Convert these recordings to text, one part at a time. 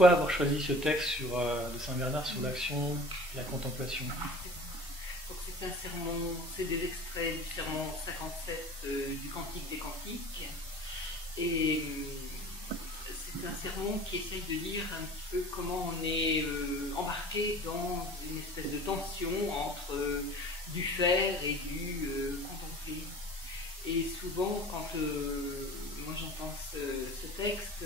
pourquoi avoir choisi ce texte de Saint Bernard sur l'action et la contemplation? Donc c'est un sermon, c'est des extraits du sermon 57 du Cantique des Cantiques. Et c'est un sermon qui essaye de dire un petit peu comment on est embarqué dans une espèce de tension entre du faire et du contempler. Et souvent, quand moi j'entends ce texte,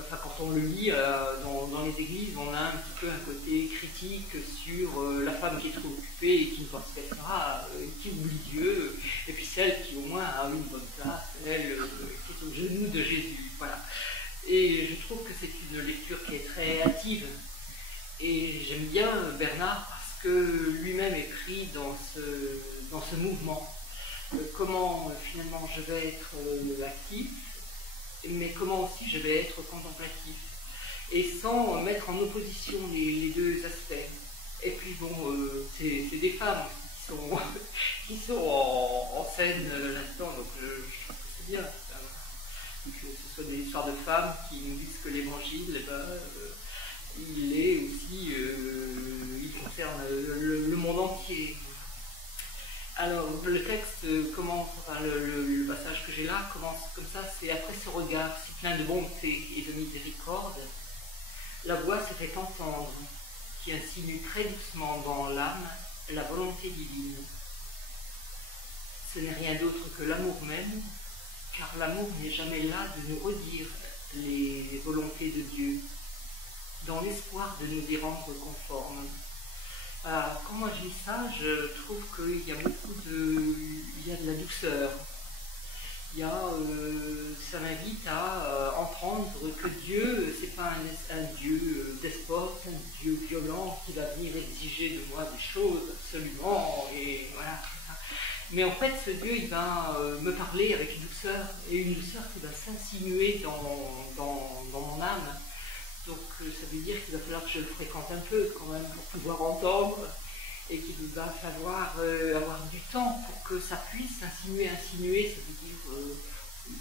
enfin quand on le lit dans les églises, on a un petit peu un côté critique sur la femme qui est trop occupée et qui ne pense qu'à ça, qui oublie Dieu, et puis celle qui au moins a une bonne place, elle qui est au genou de Jésus. Voilà. Et je trouve que c'est une lecture qui est très hâtive. Et j'aime bien Bernard parce que lui-même est pris dans ce mouvement. Comment finalement je vais être actif, mais comment aussi je vais être contemplatif, et sans mettre en opposition les deux aspects. Et puis bon, c'est des femmes qui sont en scène là-dedans, donc je trouve que c'est bien que ce soit des histoires de femmes qui nous disent que l'évangile, il est aussi, il concerne le monde entier. Alors, le texte commence, enfin, le passage que j'ai là commence comme ça, c'est après ce regard si plein de bonté et de miséricorde, la voix se fait entendre, qui insinue très doucement dans l'âme la volonté divine. Ce n'est rien d'autre que l'amour même, car l'amour n'est jamais là de nous redire les volontés de Dieu, dans l'espoir de nous y rendre conformes. Alors, quand moi je lis ça, je trouve qu'il y a il y a de la douceur. Ça m'invite à entendre que Dieu, c'est pas un Dieu despote, un Dieu violent qui va venir exiger de moi des choses absolument, et voilà. Mais en fait, ce Dieu, il va me parler avec douceur, et une douceur qui va s'insinuer dans mon âme. Donc ça veut dire qu'il va falloir que je le fréquente un peu quand même pour pouvoir entendre, et qu'il va falloir avoir du temps pour que ça puisse insinuer, ça veut dire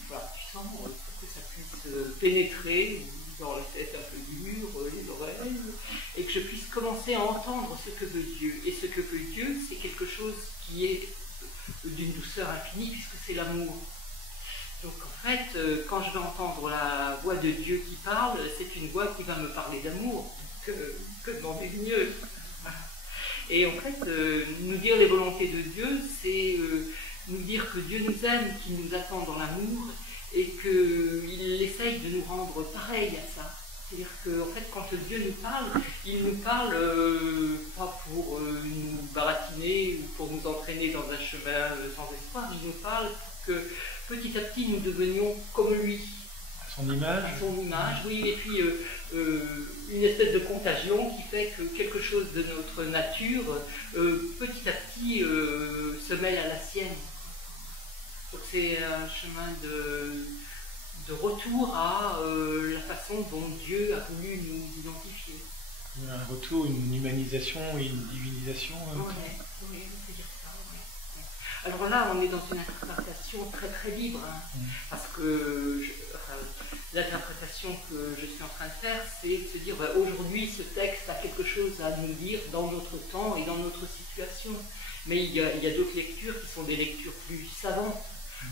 voilà, tu sens, pour que ça puisse pénétrer dans la tête un peu dure, les oreilles, et que je puisse commencer à entendre ce que veut Dieu. Et ce que veut Dieu, c'est quelque chose qui est d'une douceur infinie, puisque c'est l'amour. Donc en fait, quand je vais entendre la voix de Dieu qui parle, c'est une voix qui va me parler d'amour, que demander de mieux. Et en fait, nous dire les volontés de Dieu, c'est nous dire que Dieu nous aime, qu'il nous attend dans l'amour, et qu'il essaye de nous rendre pareil à ça. C'est-à-dire qu'en fait, quand Dieu nous parle, il nous parle pas pour nous baratiner ou pour nous entraîner dans un chemin sans espoir, il nous parle pour que petit à petit nous devenions comme lui. À son image. À son image, oui, et puis une espèce de contagion qui fait que quelque chose de notre nature, petit à petit, se mêle à la sienne. Donc c'est un chemin de retour à la façon dont Dieu a voulu nous identifier. Un retour, une humanisation et une divinisation. Oui, on peut dire ça. Ouais. Alors là, on est dans une interprétation très très libre, hein, parce que l'interprétation que je suis en train de faire, c'est de se dire aujourd'hui ce texte a quelque chose à nous dire dans notre temps et dans notre situation. Mais il y a d'autres lectures qui sont des lectures plus savantes,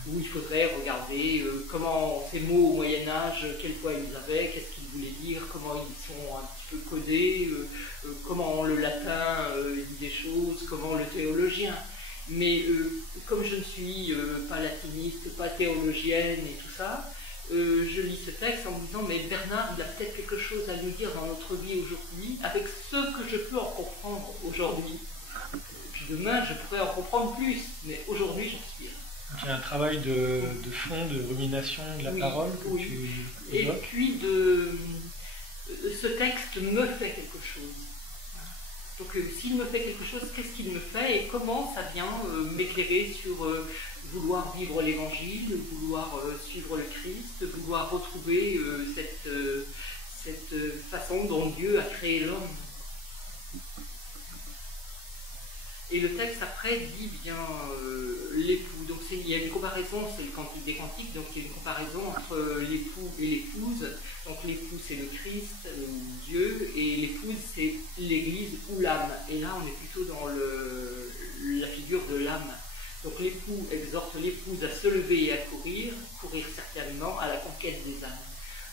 où il faudrait regarder comment ces mots au Moyen-Âge, quel poids ils avaient, qu'est-ce qu'ils voulaient dire, comment ils sont un petit peu codés, comment le latin dit des choses, comment le théologien. Mais comme je ne suis pas latiniste, pas théologienne et tout ça, je lis ce texte en me disant mais Bernard, il a peut-être quelque chose à nous dire dans notre vie aujourd'hui, avec ce que je peux en comprendre aujourd'hui. Puis demain, je pourrais en comprendre plus, mais aujourd'hui, j'en suis là. Il y a un travail de fond, de rumination de la parole que tu évoques. Et puis, ce texte me fait quelque chose. Donc, s'il me fait quelque chose, qu'est-ce qu'il me fait et comment ça vient m'éclairer sur vouloir vivre l'évangile, vouloir suivre le Christ, vouloir retrouver cette façon dont Dieu a créé l'homme. Et le texte après dit bien l'époux. Donc il y a une comparaison, c'est le Cantique des Cantiques, donc il y a une comparaison entre l'époux et l'épouse. Donc l'époux c'est le Christ, l'épouse, c'est l'église ou l'âme. Et là, on est plutôt dans la figure de l'âme. Donc l'époux exhorte l'épouse à se lever et à courir certainement à la conquête des âmes.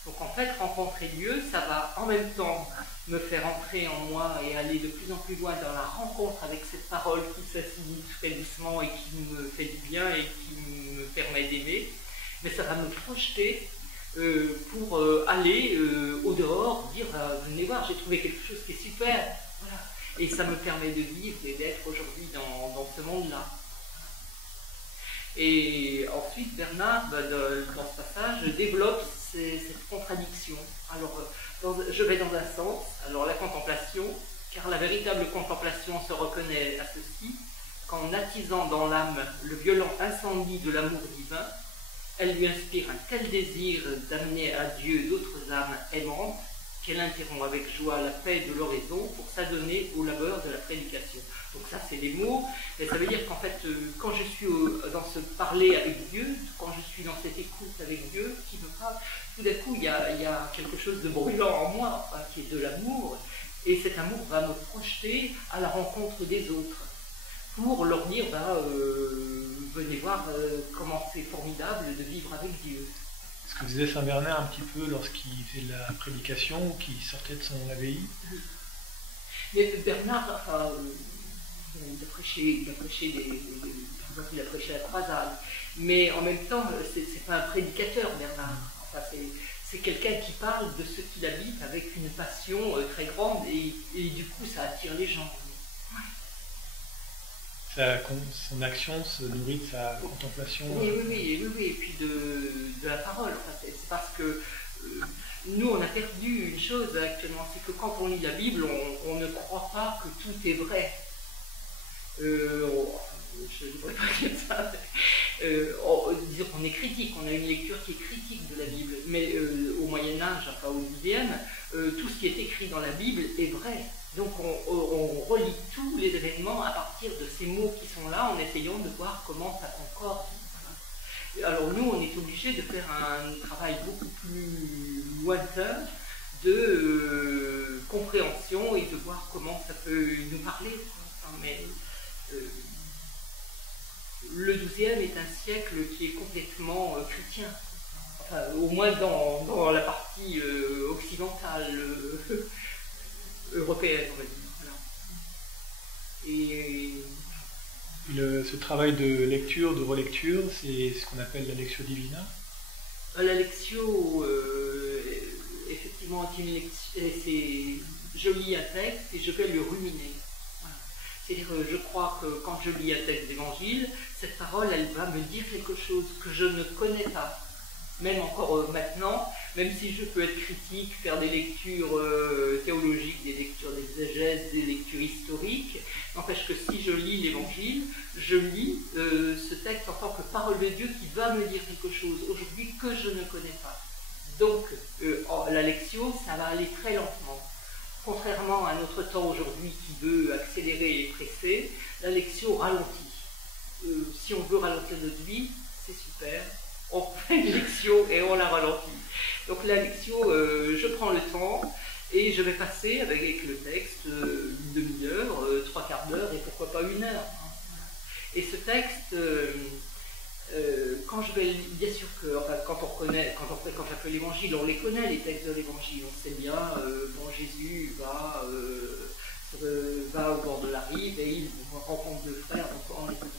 Donc en fait, rencontrer Dieu, ça va en même temps me faire entrer en moi et aller de plus en plus loin dans la rencontre avec cette parole qui s'assimile très doucement et qui me fait du bien et qui me permet d'aimer. Mais ça va me projeter pour aller au dehors, dire venez voir, j'ai trouvé quelque chose qui est super. Voilà. Et ça me permet de vivre et d'être aujourd'hui dans ce monde-là. Et ensuite, Bernard, dans ce passage, développe cette contradiction. Alors, je vais dans un sens, alors la contemplation, car la véritable contemplation se reconnaît à ceci, qu'en attisant dans l'âme le violent incendie de l'amour divin, elle lui inspire un tel désir d'amener à Dieu d'autres âmes aimantes, qu'elle interrompt avec joie la paix de l'oraison pour s'adonner au labeur de la prédication. Donc ça, c'est les mots, mais ça veut dire qu'en fait, quand je suis dans ce parler avec Dieu, quand je suis dans cette écoute avec Dieu, qui me parle, tout d'un coup, il y a quelque chose de brûlant en moi, enfin, qui est de l'amour, et cet amour va me projeter à la rencontre des autres, pour leur dire, venez voir comment c'est formidable de vivre avec Dieu. Ce que disait Saint Bernard un petit peu lorsqu'il faisait de la prédication ou qu'il sortait de son abbaye. Mais Bernard, enfin, il a prêché il a prêché la croisade, mais en même temps, c'est pas un prédicateur, Bernard. Enfin, c'est quelqu'un qui parle de ce qu'il habite avec une passion très grande et du coup, ça attire les gens. Son action se nourrit de sa contemplation. Oui, et puis de la parole. Enfin, c'est parce que nous, on a perdu une chose actuellement, c'est que quand on lit la Bible, on ne croit pas que tout est vrai. Je ne devrais pas dire ça. Disons qu'on est critique, on a une lecture qui est critique de la Bible, mais au Moyen-Âge, enfin au XIe, tout ce qui est écrit dans la Bible est vrai. Donc on relit tous les événements à partir de ces mots qui sont là, en essayant de voir comment ça concorde. Voilà. Alors nous, on est obligé de faire un travail beaucoup plus lointain de compréhension et de voir comment ça peut nous parler. Enfin, mais le XIIe est un siècle qui est complètement chrétien. Enfin, au moins dans la partie occidentale. Européenne, on va dire. Voilà. Et ce travail de lecture, de relecture, c'est ce qu'on appelle la lectio divina. La lectio, effectivement, je lis un texte et je vais le ruminer. Voilà. C'est-à-dire, je crois que quand je lis un texte d'évangile, cette parole, elle va me dire quelque chose que je ne connais pas. Même encore maintenant, même si je peux être critique, faire des lectures théologiques, des lectures d'exégèse, des lectures historiques, n'empêche que si je lis l'Évangile, je lis ce texte en tant que parole de Dieu qui va me dire quelque chose aujourd'hui que je ne connais pas. Donc, la lectio, ça va aller très lentement. Contrairement à notre temps aujourd'hui qui veut accélérer et presser, la lectio ralentit. Si on veut ralentir notre vie, c'est super. On fait une lectio et on la ralentit. Donc la lectio, je prends le temps et je vais passer avec le texte une demi-heure, 3/4 d'heure et pourquoi pas 1 heure. Et ce texte, quand je vais, bien sûr que, enfin, quand on fréquente un peu l'Évangile, on les connaît les textes de l'Évangile, on sait bien, Jésus va au bord de la rive et il rencontre 2 frères, donc on les connaît.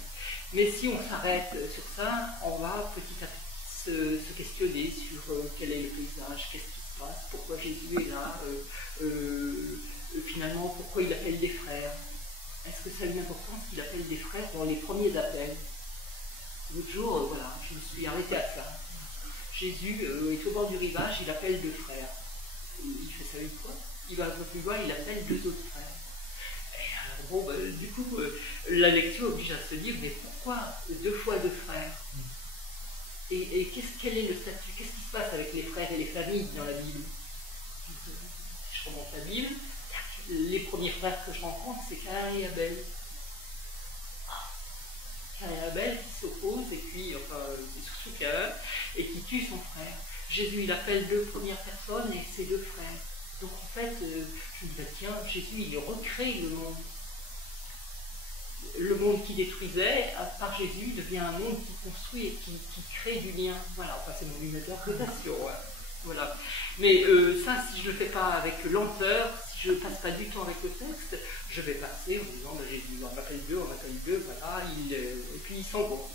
Mais si on s'arrête sur ça, on va petit à petit se questionner sur quel est le paysage, qu'est-ce qui se passe, pourquoi Jésus est là, finalement pourquoi il appelle des frères. Est-ce que ça a une importance qu'il appelle des frères dans les premiers appels? L'autre jour, voilà, je me suis arrêtée à ça. Jésus est au bord du rivage, il appelle 2 frères. Il fait ça une fois, il va un peu plus loin, il appelle 2 autres frères. Bon, du coup, la lecture oblige à se dire, mais pourquoi 2 fois 2 frères? Et quel est le statut? Qu'est-ce qui se passe avec les frères et les familles dans la Bible? Je remonte la Bible, les premiers frères que je rencontre, c'est Caïn et Abel. Caïn et Abel qui s'opposent, et puis, enfin, c'est surtout Caïn, et qui tue son frère. Jésus, il appelle 2 premières personnes, et c'est 2 frères. Donc en fait, je me dis, bah, tiens, Jésus, il recrée le monde. Le monde qui détruisait, par Jésus, devient un monde qui construit et qui crée du lien. Voilà, enfin c'est mon interprétation. Ouais. Voilà. Mais ça, si je ne le fais pas avec lenteur, si je ne passe pas du temps avec le texte, je vais passer en disant, bah, Jésus, on m'appelle Dieu, voilà, et puis ils s'en vont.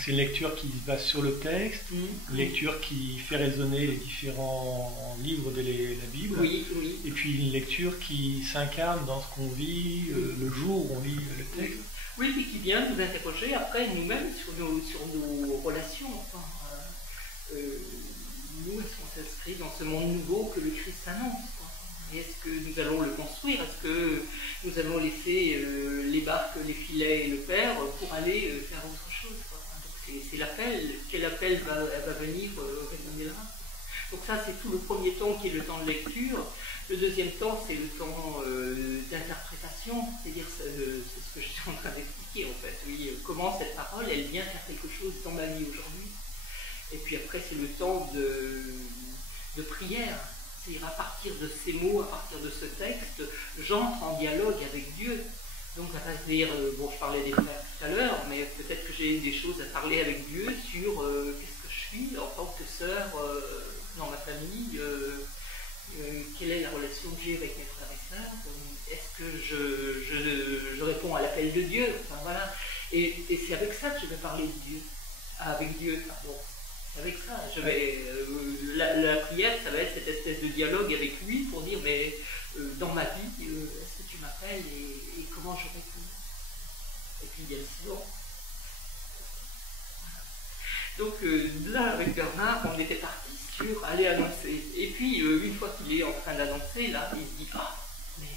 C'est une lecture qui va sur le texte, une lecture qui fait résonner les différents livres de la Bible, et puis une lecture qui s'incarne dans ce qu'on vit le jour où on lit le texte. Oui, puis qui vient nous interroger après nous-mêmes sur nos relations. Enfin, nous, est-ce qu'on s'inscrit dans ce monde nouveau que le Christ annonce? Et est-ce que nous allons le construire? Est-ce que nous allons laisser les barques, les filets et le Père pour aller faire autre chose? C'est l'appel. Quel appel va venir résonner là? Donc ça, c'est tout le premier temps qui est le temps de lecture. Le deuxième temps, c'est le temps d'interprétation, c'est-à-dire c'est ce que je suis en train d'expliquer en fait. Oui, comment cette parole, elle vient faire quelque chose dans ma vie aujourd'hui. Et puis après, c'est le temps de prière. C'est-à-dire à partir de ces mots, à partir de ce texte, j'entre en dialogue avec Dieu. Donc à pas se dire, bon, je parlais des frères tout à l'heure, mais peut-être que j'ai des choses à parler avec Dieu sur qu'est-ce que je suis en tant que sœur dans ma famille, quelle est la relation que j'ai avec mes frères et sœurs, est-ce que je réponds à l'appel de Dieu, enfin voilà. Et c'est avec ça que je vais parler de Dieu, avec Dieu, pardon. Avec ça, je vais, la prière, ça va être cette espèce de dialogue avec lui pour dire, mais dans ma vie, est-ce que tu m'appelles et comment je réponds? Et puis il y a le silence. Donc là, avec Bernard, on était parti sur aller annoncer. Et puis, une fois qu'il est en train d'annoncer, là, il se dit, ah, mais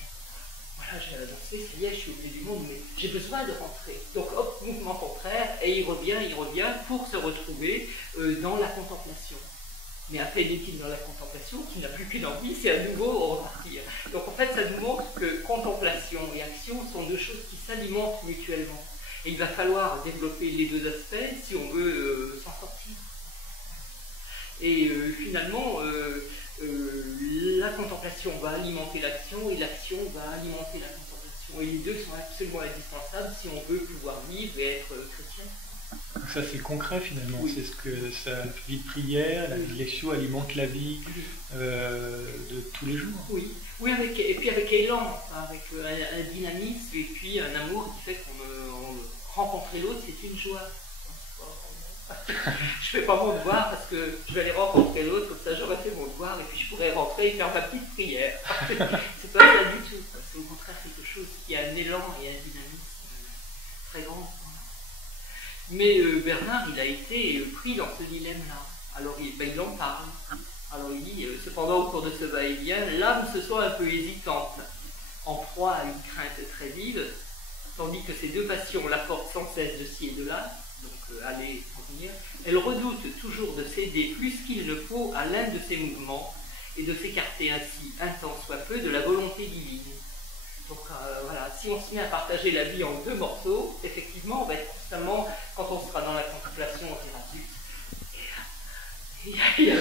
voilà, j'ai annoncé, ça y est, je suis au bout du monde, mais j'ai besoin de rentrer. Donc, hop, mouvement contraire, et il revient pour se retrouver dans la contemplation. Mais à peine est-il dans la contemplation qu'il n'a plus qu'une envie, c'est à nouveau repartir. Donc en fait, ça nous montre que contemplation et action sont deux choses qui s'alimentent mutuellement. Et il va falloir développer les deux aspects si on veut s'en sortir. Et finalement, la contemplation va alimenter l'action et l'action va alimenter la contemplation. Et les deux sont absolument indispensables si on veut pouvoir vivre et être chrétien. Ça c'est concret finalement, oui. C'est ce que sa vie de prière, la vie de lecture alimente la vie de tous les jours. Oui, oui, et puis avec élan, avec un dynamisme et puis un amour qui fait qu'on rencontrer l'autre, c'est une joie. Je ne fais pas mon devoir parce que je vais aller rencontrer l'autre, comme ça j'aurai fait mon devoir et puis je pourrai rentrer et faire ma petite prière. C'est pas ça du tout, c'est au contraire quelque chose qui a un élan et un dynamisme très grand. Mais Bernard, il a été pris dans ce dilemme-là. Alors il en parle. Alors il dit, cependant au cours de ce va-et-vient, l'âme se soit un peu hésitante, en proie à une crainte très vive, tandis que ces deux passions la portent sans cesse de ci et de là, donc aller, revenir, elle redoute toujours de céder plus qu'il ne faut à l'un de ses mouvements et de s'écarter ainsi, un temps soit peu, de la volonté divine. Donc voilà, si on se met à partager la vie en deux morceaux, effectivement, on va être constamment, quand on sera dans la contemplation, on dira zut. J'ai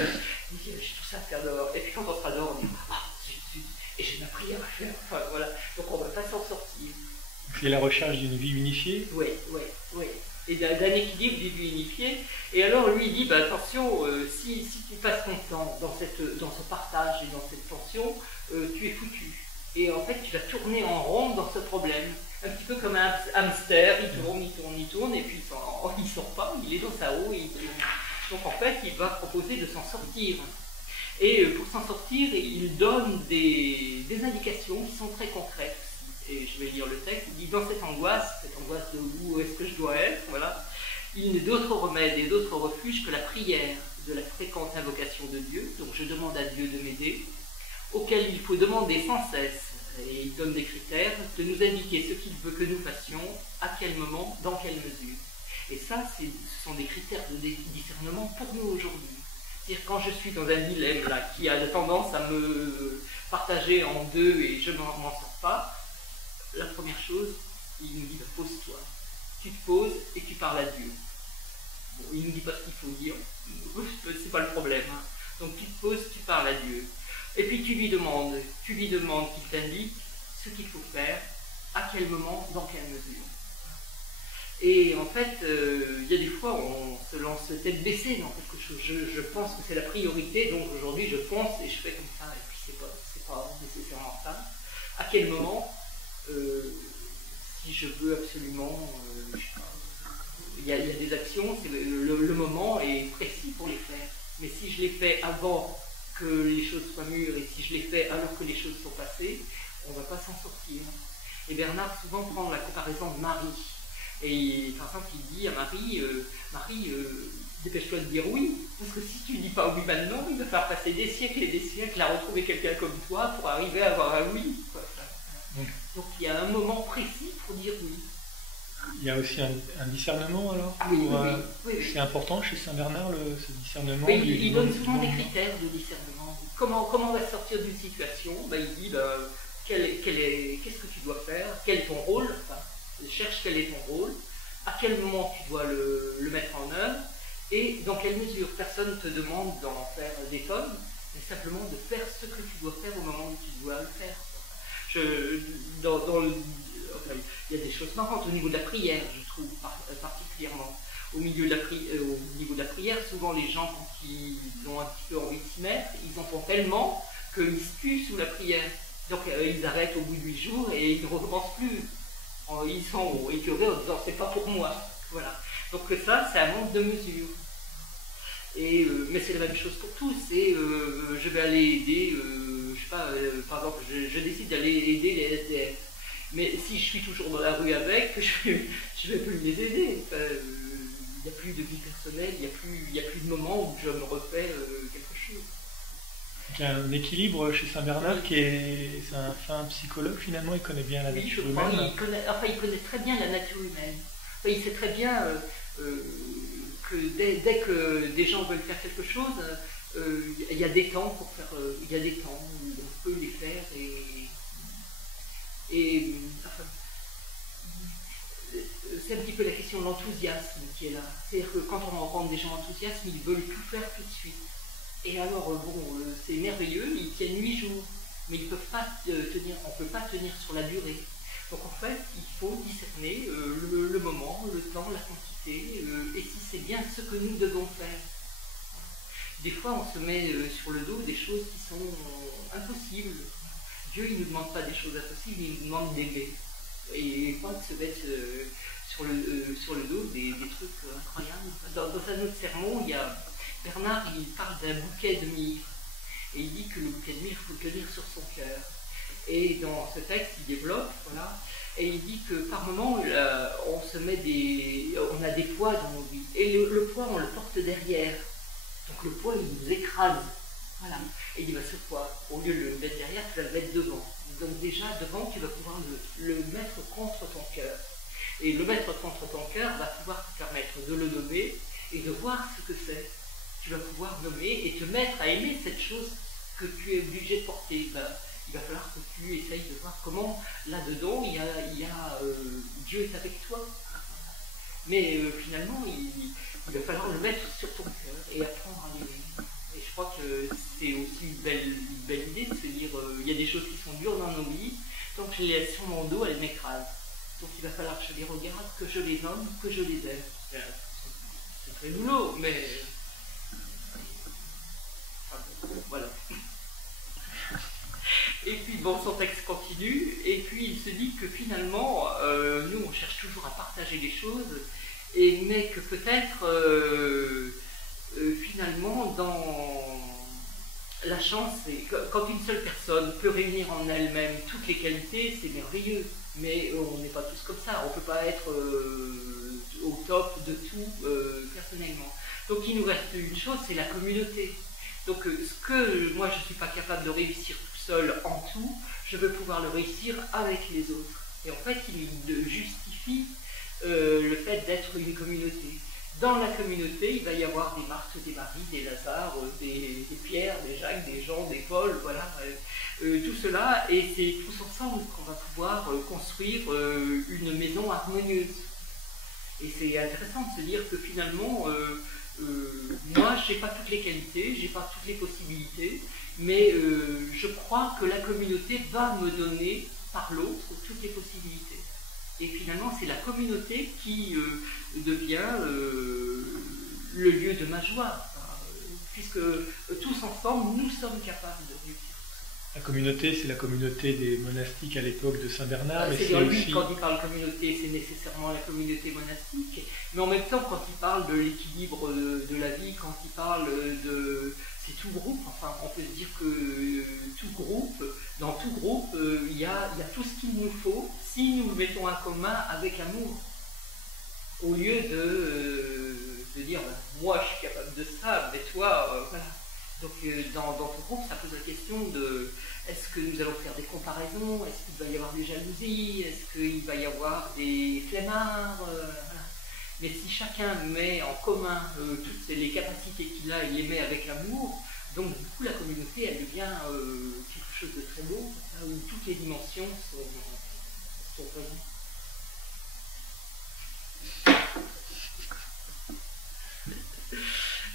tout ça à faire dehors. Et puis quand on sera dehors, on dira ah zut, et j'ai ma prière à faire. Enfin voilà, donc on ne va pas s'en sortir. C'est la recherche d'une vie unifiée. Oui. Et d'un équilibre d'une vie unifiée. Et alors lui il dit, bah, attention, si tu passes ton temps dans ce partage et dans cette tension, tu es foutu. Et en fait, tu vas tourner en rond dans ce problème. Un petit peu comme un hamster, il tourne, et puis il ne sort pas, il est dans sa roue et il tourne. Donc en fait, il va proposer de s'en sortir. Et pour s'en sortir, il donne des indications qui sont très concrètes. Et je vais lire le texte, il dit, dans cette angoisse de où est-ce que je dois être, voilà, il n'est d'autre remède et d'autre refuge que la prière, de la fréquente invocation de Dieu. Donc je demande à Dieu de m'aider, auquel il faut demander sans cesse, et il donne des critères, de nous indiquer ce qu'il veut que nous fassions, à quel moment, dans quelle mesure. Et ça, ce sont des critères de discernement pour nous aujourd'hui. C'est-à-dire quand je suis dans un dilemme là, qui a tendance à me partager en deux et je ne m'en sors pas, la première chose, il nous dit, bah, pose-toi. Tu te poses et tu parles à Dieu. Bon, il ne nous dit pas ce qu'il faut dire, c'est pas le problème. Hein. Donc tu te poses, tu parles à Dieu. Et puis tu lui demandes qu'il t'indique ce qu'il faut faire, à quel moment, dans quelle mesure. Et en fait, il y a des fois où on se lance tête baissée dans quelque chose. Je pense que c'est la priorité, donc aujourd'hui je pense et je fais comme ça, et puis c'est pas nécessairement ça. À quel moment, si je veux absolument, je sais pas, il y a des actions, le moment est précis pour les faire. Mais si je les fais avant que les choses soient mûres et si je les fais alors que les choses sont passées, on ne va pas s'en sortir. Et Bernard souvent prend la comparaison de Marie. Et par exemple, il dit à Marie, dépêche-toi de dire oui, parce que si tu ne dis pas oui maintenant, il va falloir passer des siècles et des siècles à retrouver quelqu'un comme toi pour arriver à avoir un oui. Quoi. Donc il y a un moment précis pour dire oui. Il y a aussi un discernement alors. Oui. C'est important chez Saint-Bernard ce discernement. Oui, il donne souvent des critères de discernement. Comment on va sortir d'une situation? Il dit qu'est-ce que tu dois faire, quel est ton rôle, cherche quel est ton rôle, à quel moment tu dois le mettre en œuvre et dans quelle mesure. Personne ne te demande d'en faire des tonnes, mais simplement de faire ce que tu dois faire au moment où tu dois le faire. Il y a des choses marrantes au niveau de la prière, je trouve particulièrement. Au niveau de la prière, souvent les gens, quand ils ont un petit peu envie de s'y mettre, ils en font tellement qu'ils se tuent sous la prière. Donc ils arrêtent au bout de 8 jours et ils ne recommencent plus. Ils sont écœurés en disant c'est pas pour moi. Voilà. Donc ça, c'est un manque de mesure. Mais c'est la même chose pour tous. Je vais aller aider, je sais pas, par exemple, je décide d'aller aider les SDF. Mais si je suis toujours dans la rue avec, je vais plus les aider. Il n'y a plus de vie personnelle, il n'y a plus de moment où je me refais quelque chose. Il y a un équilibre chez Saint-Bernard c'est un fin psychologue finalement, il connaît bien la nature humaine. Il connaît très bien la nature humaine. Il sait très bien que dès que des gens veulent faire quelque chose, il y a des temps pour faire, il y a des temps où on peut les faire c'est un petit peu la question de l'enthousiasme qui est là. C'est-à-dire que quand on rencontre des gens enthousiastes, ils veulent tout faire tout de suite. Et alors, c'est merveilleux, ils tiennent 8 jours, mais ils peuvent pas tenir, on ne peut pas tenir sur la durée. Donc en fait, il faut discerner le moment, le temps, la quantité, et si c'est bien ce que nous devons faire. Des fois, on se met sur le dos des choses qui sont impossibles. Dieu, il ne nous demande pas des choses impossibles, il nous demande d'aimer. Et pas de se mettre sur le dos des trucs incroyables. Dans un autre sermon, Bernard, il parle d'un bouquet de myrrhe. Et il dit que le bouquet de myrrhe, il faut le tenir sur son cœur. Et dans ce texte, il développe, voilà, et il dit que par moment, on a des poids dans nos vies. Et le poids, on le porte derrière. Donc le poids, il nous écrase. Voilà. Et il dit, ce poids, au lieu de le mettre derrière, tu vas le mettre devant. Donc déjà, devant, tu vas pouvoir le mettre contre ton cœur. Et le mettre contre ton cœur va pouvoir te permettre de le nommer et de voir ce que c'est. Tu vas pouvoir nommer et te mettre à aimer cette chose que tu es obligé de porter. Il va falloir que tu essayes de voir comment, là-dedans, Dieu est avec toi. Mais finalement, il va falloir le mettre sur ton cœur et apprendre à l'aimer. Et je crois que c'est aussi une belle idée de se dire, il y a des choses qui sont dures dans nos vies, tant que je les laisse sur mon dos, elles m'écrasent. Donc il va falloir que je les regarde, que je les nomme, que je les aime. C'est très boulot, mais... Voilà. Et puis son texte continue, et puis il se dit que finalement, nous on cherche toujours à partager les choses, mais que peut-être finalement dans la chance, c'est quand une seule personne peut réunir en elle-même toutes les qualités, c'est merveilleux, mais on n'est pas tous comme ça, on ne peut pas être au top de tout personnellement. Donc il nous reste une chose, c'est la communauté. Donc ce que moi je ne suis pas capable de réussir tout seul en tout, je veux pouvoir le réussir avec les autres. Et en fait, il justifie le fait d'être une communauté. Dans la communauté, il va y avoir des Marthe, des Marie, des Lazare, des Pierre, des Jacques, des Jean, des Paul, voilà, tout cela, et c'est tous ensemble qu'on va pouvoir construire une maison harmonieuse. Et c'est intéressant de se dire que finalement, moi, je n'ai pas toutes les qualités, je n'ai pas toutes les possibilités, mais je crois que la communauté va me donner, par l'autre, toutes les possibilités. Et finalement, c'est la communauté qui devient le lieu de ma joie, puisque tous ensemble, nous sommes capables de réussir. La communauté, c'est la communauté des monastiques à l'époque de Saint-Bernard. C'est aussi... Quand il parle communauté, c'est nécessairement la communauté monastique, mais en même temps, quand il parle de l'équilibre de la vie, quand il parle de... C'est tout groupe, enfin, on peut se dire que dans tout groupe, il y a tout ce qu'il nous faut si nous le mettons en commun avec amour. Au lieu de dire, moi je suis capable de ça, mais toi, voilà. Donc dans tout groupe, ça pose la question de est-ce que nous allons faire des comparaisons, est-ce qu'il va y avoir des jalousies, est-ce qu'il va y avoir des flemmards, voilà. Mais si chacun met en commun toutes les capacités qu'il a et les met avec amour, donc du coup la communauté elle devient quelque chose de très beau, où toutes les dimensions sont présentes.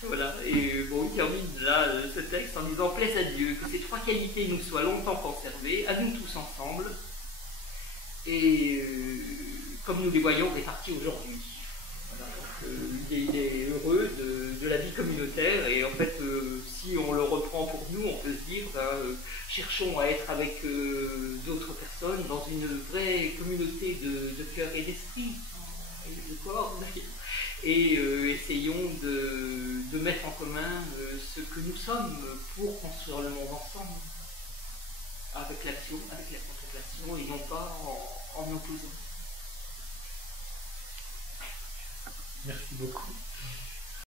Voilà, et bon, il termine là ce texte en disant « Plaise à Dieu, que ces trois qualités nous soient longtemps conservées, à nous tous ensemble, et comme nous les voyons répartis aujourd'hui. » Voilà, il est heureux de la vie communautaire, et en fait, si on le reprend pour nous, on peut se dire cherchons à être avec d'autres personnes dans une vraie communauté de cœur et d'esprit, et de corps d'ailleurs. Et essayons de mettre en commun ce que nous sommes pour construire le monde ensemble, avec l'action, avec la contemplation, et non pas en opposant. Merci beaucoup.